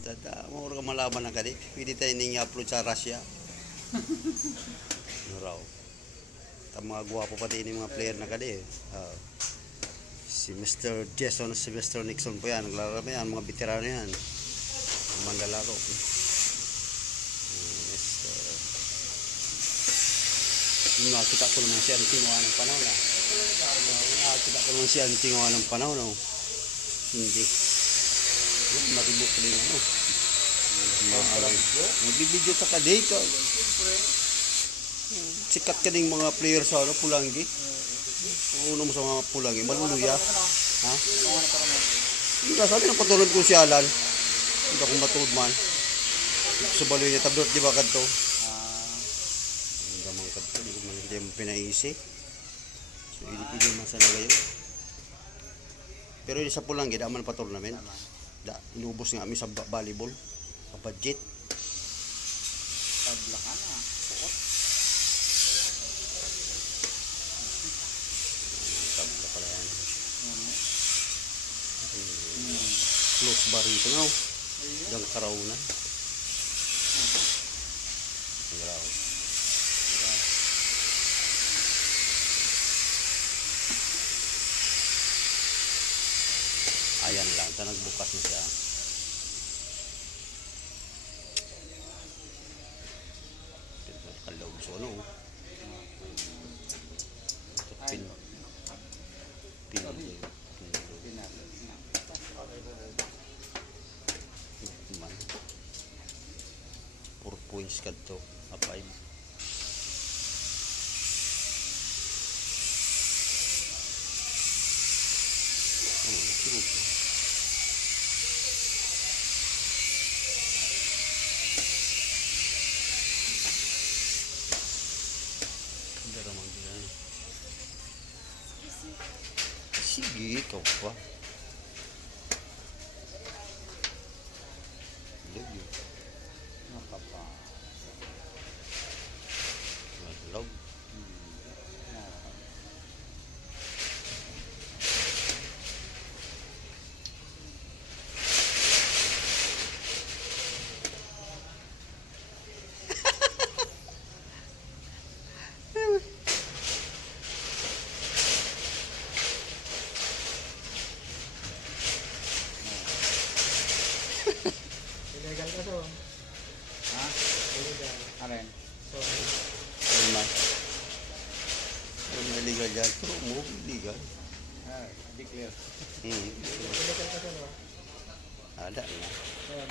Tada, mo ka malaman na kadi. Pwede tayo ning-upload sa Russia. Raw. Ta mga gwapo pati ini mga player na kadi. Si Mr. Jason, si Mr. Nixon po yan. Naglalaro yan, mga veterano yan. Manlalaro. Nakita ko naman siya ang tinguhan ng panahon na. Nakita ko naman siya ang tinguhan ng panahon na. Hindi. Matibok din ako. Magbibidyo ta ka dito. Sikat ka ding mga player sa Pulangi. Uno mo sa mga Pulangi. Maluluya. Ha? Hindi ka sabi ng patulad ko si Alan. Hindi akong matulad man. Sa baloy niya tabdot di ba kadto? Hindi man kadto. Hindi mo pinaisi. So hindi man sa nagayon. Pero sa Pulangi da man pa tournament. Da inubos nga kami sa volleyball. Sa budget. Paglakan na. Puot. Tabla pala yan. Close bar ito nga. Dang karaw na. Karaw. Ayan lang. Ito nagbukas na siya. Kalawag so ano. Pin. Man. 4 points kadto. A 5. Sige, ikaw pa. Love you. Nakapa. Love. Illegal ka to. Ha? Illegal. Aren. Sorry. Ano? Ano illegal dyan? Pero mo, illegal. Declare. Hmm. Illegal ka to, no? Ada na. Ayan.